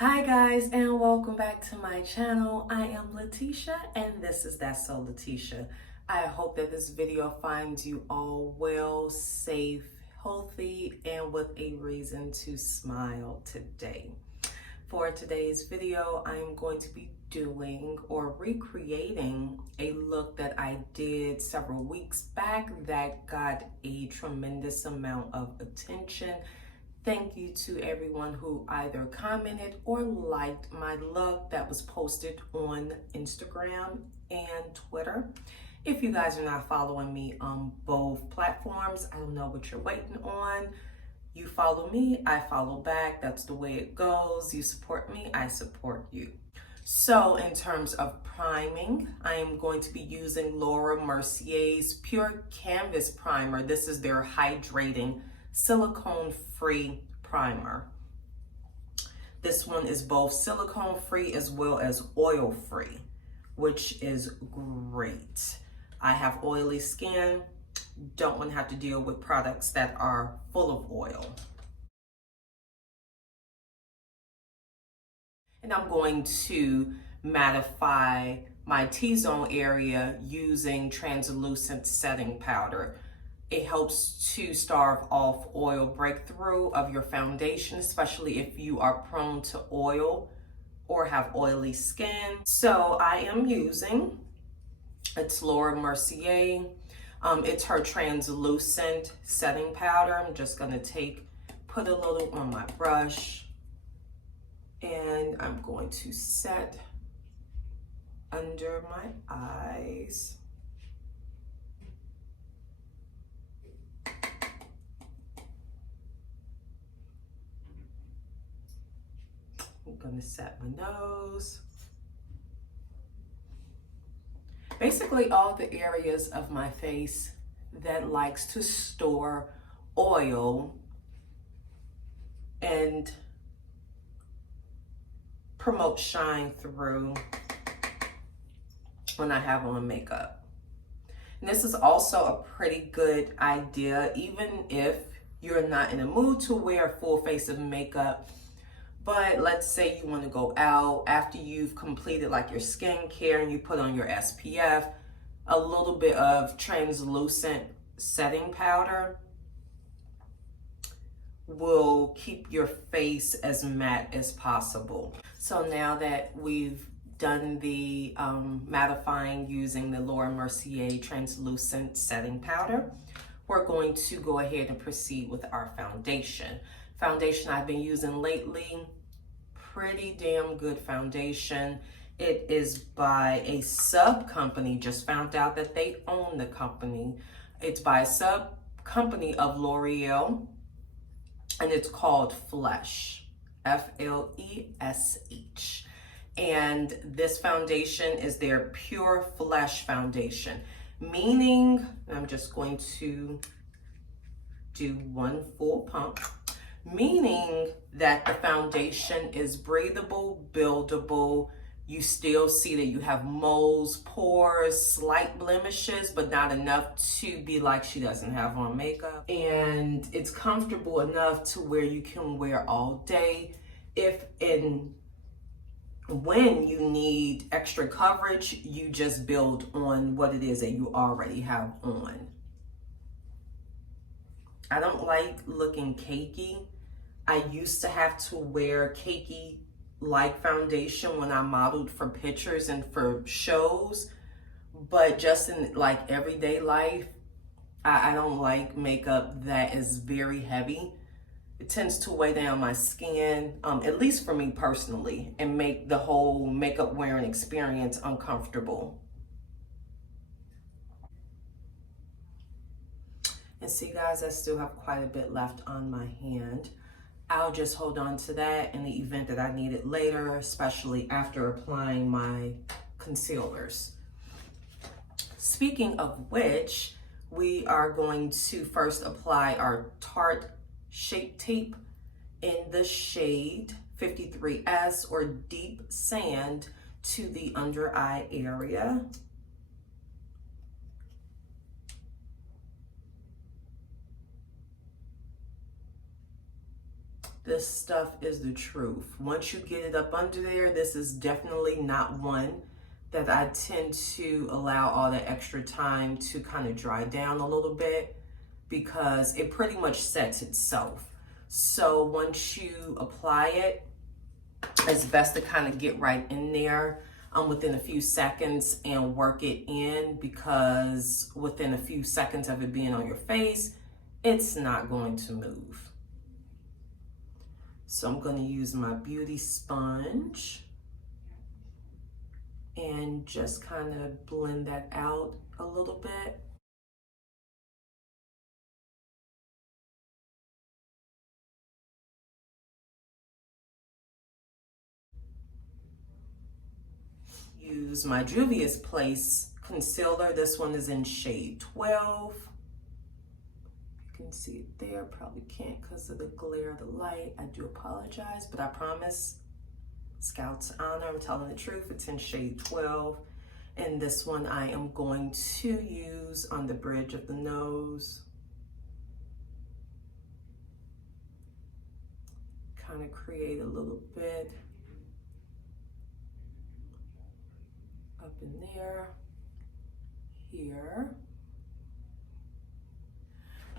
Hi guys, and welcome back to my channel. I am Letitia and this is That's So Letitia. I hope that this video finds you all well, safe, healthy, and with a reason to smile today. For today's video, I am going to be doing or recreating a look that I did several weeks back that got a tremendous amount of attention. Thank you to everyone who either commented or liked my look that was posted on Instagram and Twitter. If you guys are not following me on both platforms, I don't know what you're waiting on. You follow me, I follow back. That's the way it goes. You support me, I support you. So in terms of priming, I am going to be using Laura Mercier's Pure Canvas Primer. This is their Hydrating silicone-free primer. This one is both silicone-free as well as oil-free, which is great. I have oily skin, don't want to have to deal with products that are full of oil. And I'm going to mattify my T-zone area using translucent setting powder. It helps to starve off oil breakthrough of your foundation, especially if you are prone to oil or have oily skin. So I am using, it's Laura Mercier. It's her translucent setting powder. I'm just gonna put a little on my brush and I'm going to set under my eyes. I'm gonna set my nose. Basically all the areas of my face that likes to store oil and promote shine through when I have on makeup. And this is also a pretty good idea, even if you're not in a mood to wear a full face of makeup. But let's say you want to go out after you've completed like your skincare and you put on your SPF, a little bit of translucent setting powder will keep your face as matte as possible. So now that we've done the mattifying using the Laura Mercier translucent setting powder, we're going to go ahead and proceed with our foundation. Foundation I've been using lately, pretty damn good foundation. It is by a sub company, just found out that they own the company. It's by a sub company of L'Oreal and it's called Flesh, F-L-E-S-H. And this foundation is their Pure Flesh foundation, meaning, I'm just going to do one full pump, meaning that the foundation is breathable, buildable. You still see that you have moles, pores, slight blemishes, but not enough to be like she doesn't have on makeup. And it's comfortable enough to where you can wear all day. If and when you need extra coverage, you just build on what it is that you already have on. I don't like looking cakey. I used to have to wear cakey like foundation when I modeled for pictures and for shows, but just in like everyday life, I don't like makeup that is very heavy. It tends to weigh down my skin, at least for me personally, and make the whole makeup wearing experience uncomfortable. And see guys, I still have quite a bit left on my hand. I'll just hold on to that in the event that I need it later, especially after applying my concealers. Speaking of which, we are going to first apply our Tarte Shape Tape in the shade 53S or Deep Sand to the under eye area. This stuff is the truth. Once you get it up under there, this is definitely not one that I tend to allow all the extra time to kind of dry down a little bit, because it pretty much sets itself. So once you apply it, it's best to kind of get right in there within a few seconds and work it in, because within a few seconds of it being on your face, it's not going to move. So I'm going to use my beauty sponge and just kind of blend that out a little bit. Use my Juvia's Place concealer. This one is in shade 12. You can see it there. Probably can't because of the glare of the light. I do apologize, but I promise, Scout's honor, I'm telling the truth. It's in shade 12. And this one I am going to use on the bridge of the nose. Kind of create a little bit up in there, here.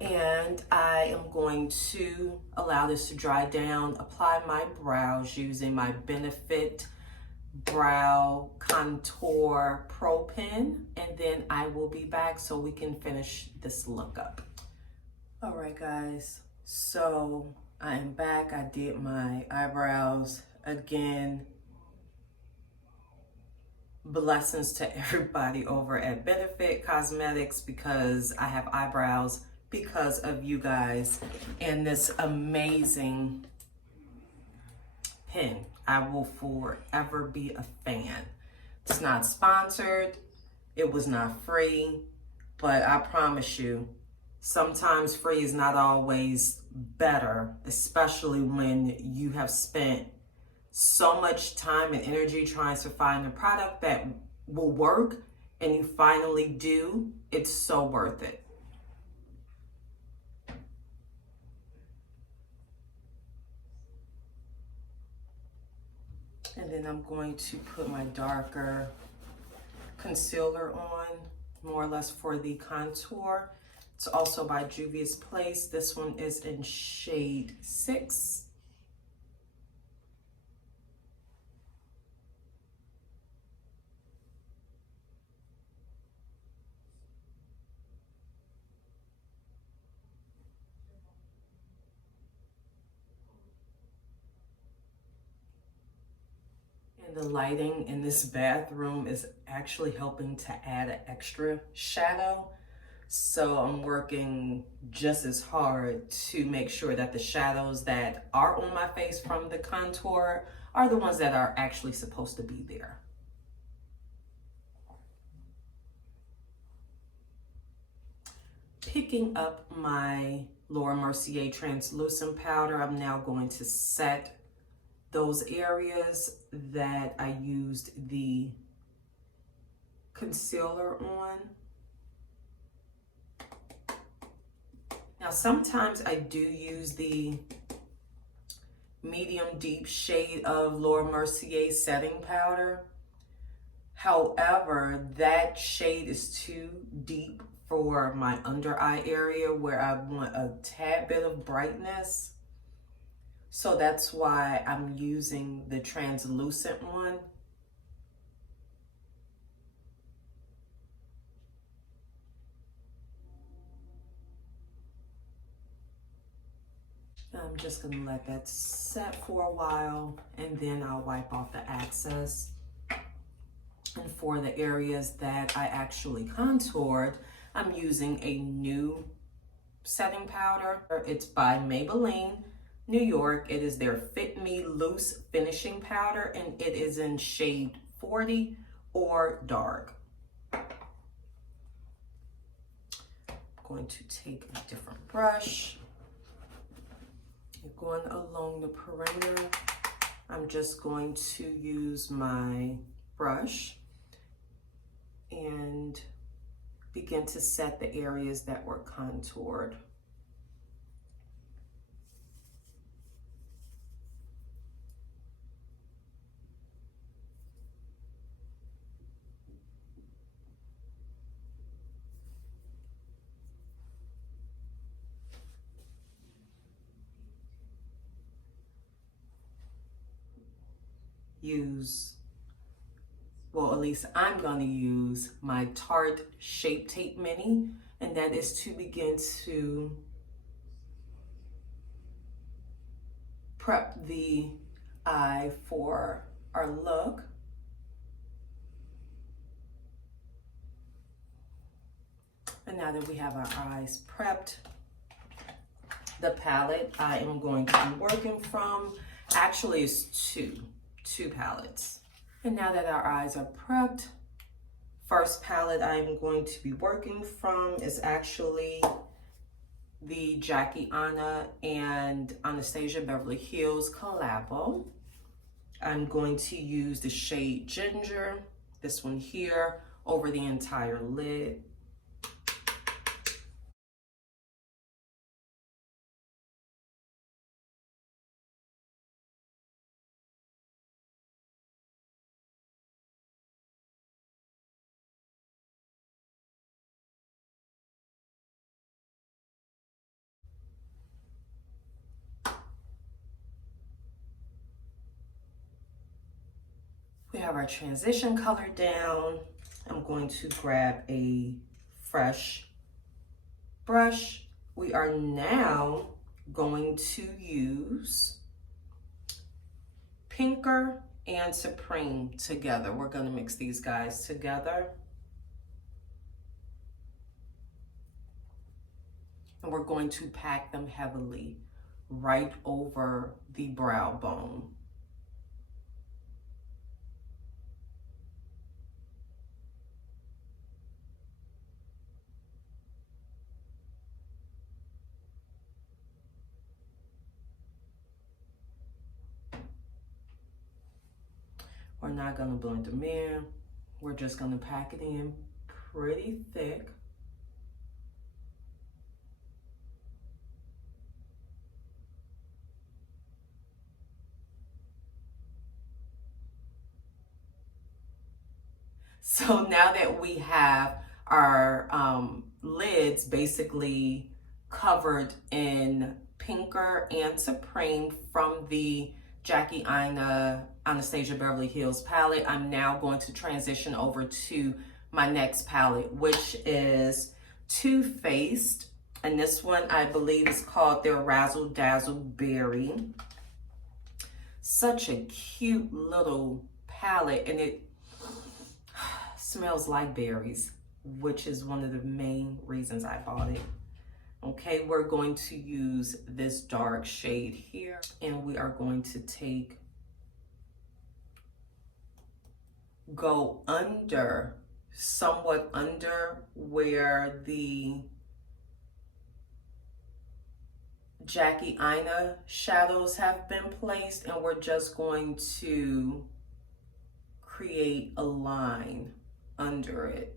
And I am going to allow this to dry down, apply my brows using my Benefit Brow Contour Pro Pen, and then I will be back so we can finish this look up. All right, guys, so I am back. I did my eyebrows again. Blessings to everybody over at Benefit Cosmetics, because I have eyebrows because of you guys and this amazing pen. I will forever be a fan. It's not sponsored, it was not free, but I promise you, sometimes free is not always better, especially when you have spent so much time and energy trying to find a product that will work, and you finally do. It's so worth it. And then I'm going to put my darker concealer on, more or less for the contour. It's also by Juvia's Place. This one is in shade 6. The lighting in this bathroom is actually helping to add an extra shadow. So I'm working just as hard to make sure that the shadows that are on my face from the contour are the ones that are actually supposed to be there. Picking up my Laura Mercier translucent powder, I'm now going to set those areas that I used the concealer on. Now, sometimes I do use the medium deep shade of Laura Mercier setting powder. However, that shade is too deep for my under eye area where I want a tad bit of brightness. So that's why I'm using the translucent one. I'm just gonna let that set for a while, and then I'll wipe off the excess. And for the areas that I actually contoured, I'm using a new setting powder. It's by Maybelline, New York. It is their Fit Me Loose Finishing Powder, and it is in shade 40 or dark. I'm going to take a different brush. Going along the perimeter, I'm just going to use my brush and begin to set the areas that were contoured. use, well, at least I'm gonna use my Tarte Shape Tape Mini, and that is to begin to prep the eye for our look. And now that we have our eyes prepped, the palette I am going to be working from, actually is two palettes. And now that our eyes are prepped, first palette I'm going to be working from is actually the Aina and Anastasia Beverly Hills collabo. I'm going to use the shade Ginger, this one here, over the entire lid. We have our transition color down. I'm going to grab a fresh brush. We are now going to use Pinker and Supreme together. We're going to mix these guys together. And we're going to pack them heavily right over the brow bone. We're not gonna blend them in. We're just gonna pack it in pretty thick. So now that we have our lids basically covered in Pinker and Supreme from the Aina Anastasia Beverly Hills palette, I'm now going to transition over to my next palette, which is Too Faced. And this one, I believe, is called their Razzle Dazzle Berry. Such a cute little palette, and it smells like berries, which is one of the main reasons I bought it. Okay, we're going to use this dark shade here, and we are going to go under, somewhat under where the Aina shadows have been placed, and we're just going to create a line under it.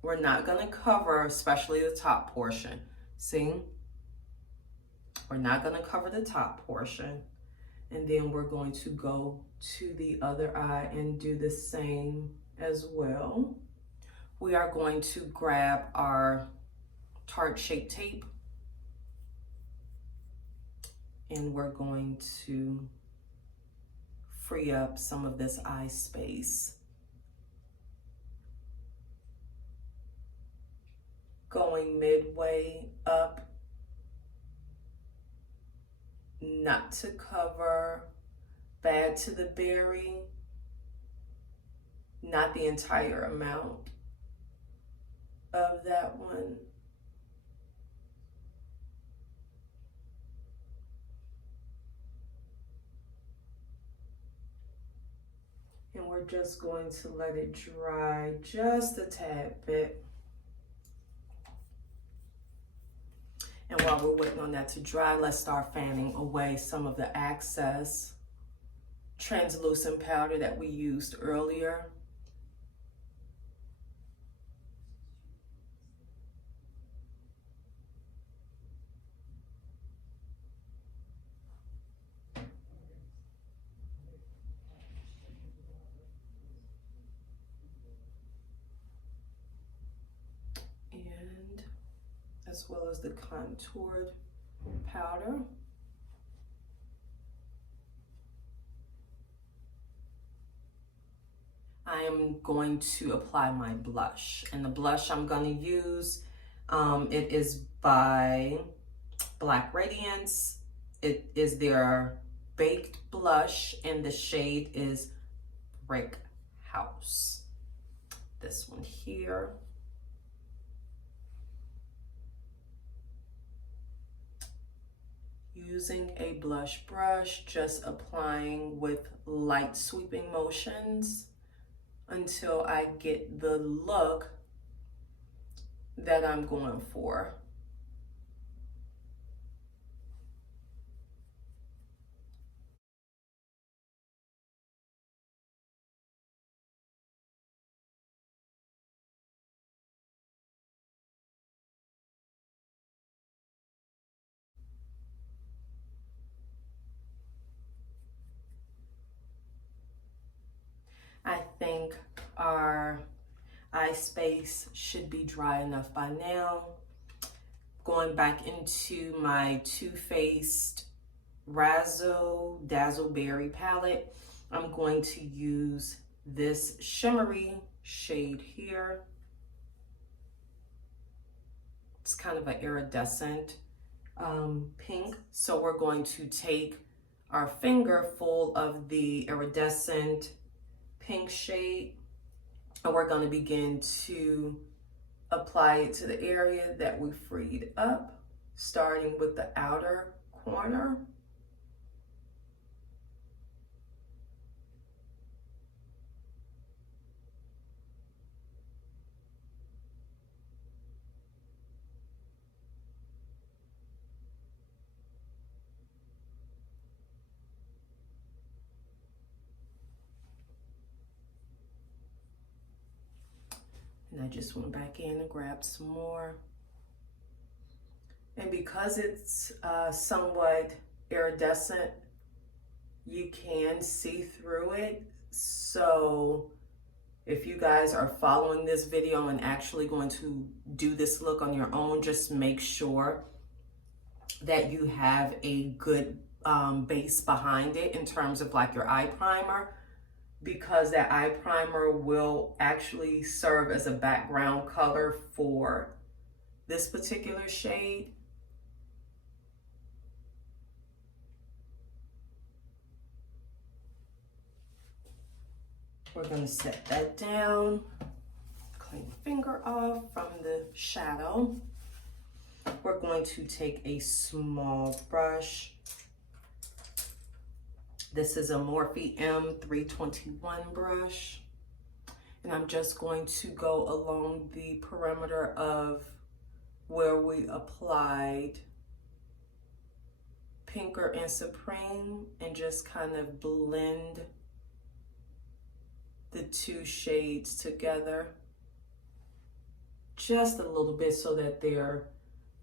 We're not going to cover, especially the top portion. See? We're not going to cover the top portion. And then we're going to go to the other eye and do the same as well. We are going to grab our Tarte Shape Tape. And we're going to free up some of this eye space. Going midway up, not to cover, bad to the berry, not the entire amount of that one. And we're just going to let it dry just a tad bit. And while we're waiting on that to dry, let's start fanning away some of the excess translucent powder that we used earlier. As well as the contoured powder. am going to apply my blush. And the blush I'm going to use, it is by Black Radiance. It is their baked blush, and the shade is Brick House. This one here. Using a blush brush, just applying with light sweeping motions until I get the look that I'm going for. I think our eye space should be dry enough by now. Going back into my Too Faced Razzle Dazzle Berry palette, I'm going to use this shimmery shade here. It's kind of an iridescent pink. So we're going to take our finger full of the iridescent pink shade, and we're going to begin to apply it to the area that we freed up, starting with the outer corner. And I just went back in and grabbed some more. And because it's somewhat iridescent, you can see through it. So if you guys are following this video and actually going to do this look on your own, just make sure that you have a good base behind it in terms of like your eye primer, because that eye primer will actually serve as a background color for this particular shade. We're going to set that down, clean the finger off from the shadow. We're going to take a small brush. This is a Morphe M321 brush, and I'm just going to go along the perimeter of where we applied Pinker and Supreme and just kind of blend the two shades together just a little bit so that there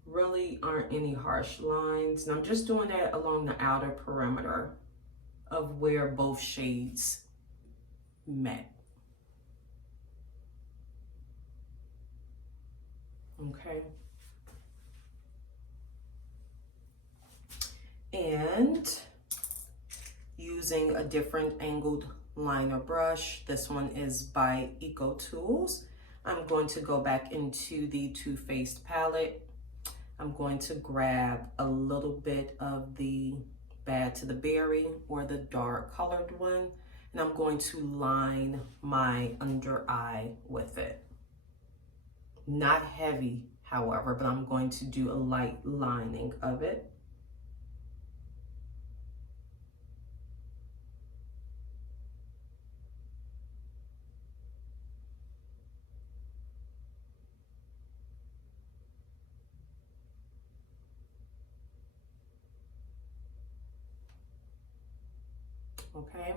really aren't any harsh lines. And I'm just doing that along the outer perimeter of where both shades met. Okay. And using a different angled liner brush, this one is by Eco Tools, I'm going to go back into the Too Faced palette. I'm going to grab a little bit of the Bad to the Berry, or the dark colored one, and I'm going to line my under eye with it. Not heavy, however, but I'm going to do a light lining of it. Okay.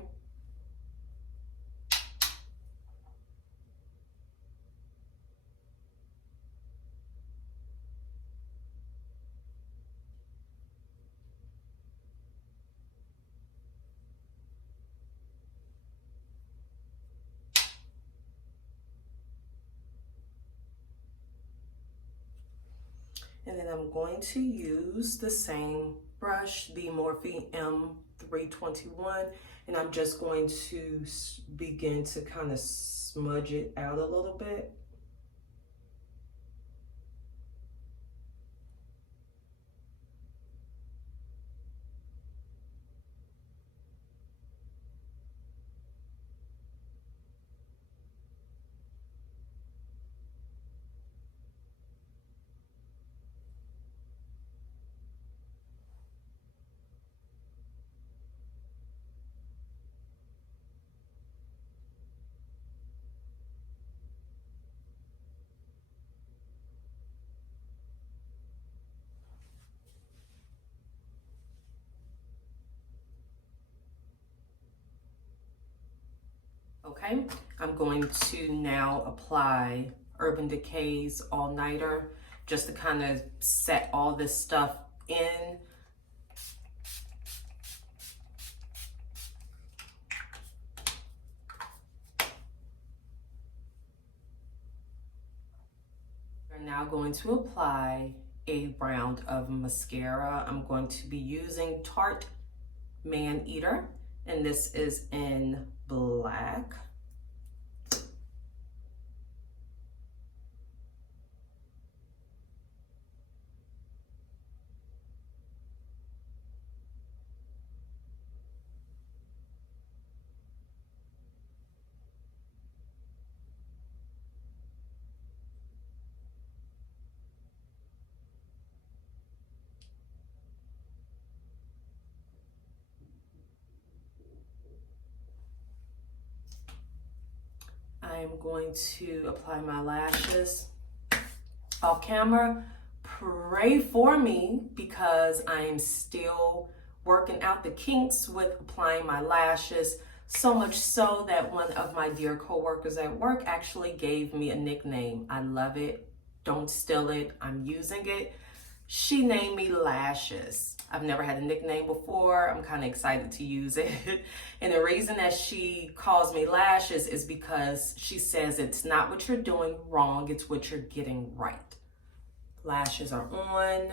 And then I'm going to use the same brush, the Morphe 321, and I'm just going to begin to kind of smudge it out a little bit. Okay, I'm going to now apply Urban Decay's All Nighter just to kind of set all this stuff in. We're now going to apply a round of mascara. I'm going to be using Tarte Maneater, and this is in black. I am going to apply my lashes off camera. Pray for me because I am still working out the kinks with applying my lashes. So much so that one of my dear coworkers at work actually gave me a nickname. I love it. Don't steal it. I'm using it. She named me Lashes. I've never had a nickname before. I'm kind of excited to use it. And the reason that she calls me Lashes is because she says it's not what you're doing wrong, it's what you're getting right. Lashes are on.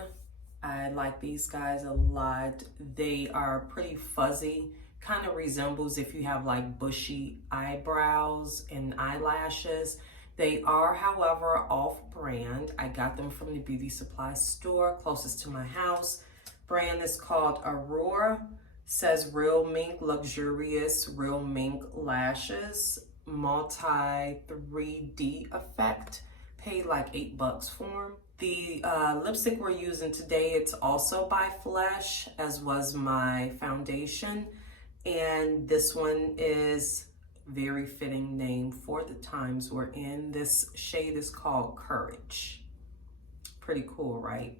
I like these guys a lot. They are pretty fuzzy. Kind of resembles if you have like bushy eyebrows and eyelashes. They are, however, off-brand. I got them from the beauty supply store closest to my house. Brand is called Aurora. Says Real Mink Luxurious Real Mink Lashes. Multi 3D effect. Paid like $8 for them. The lipstick we're using today, it's also by Flesh, as was my foundation. And this one is very fitting name for the times we're in. This shade is called Courage. Pretty cool, right?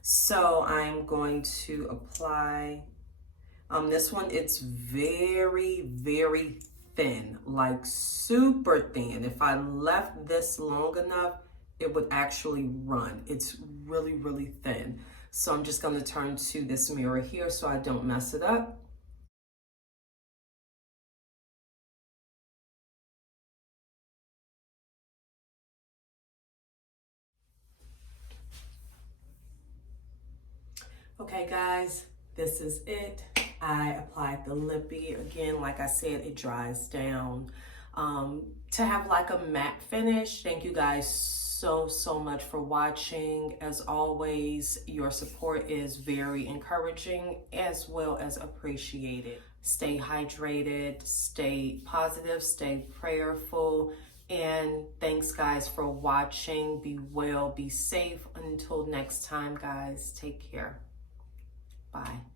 So I'm going to apply this one. It's very, very thin, like super thin. If I left this long enough, it would actually run. It's really, really thin. So I'm just going to turn to this mirror here so I don't mess it up. Okay guys, this is it. I applied the lippy. Again, like I said, it dries down to have like a matte finish. Thank you guys so much for watching. As always, your support is very encouraging as well as appreciated. Stay hydrated, stay positive, stay prayerful. And thanks guys for watching. Be well, be safe. Until next time guys, take care. Bye.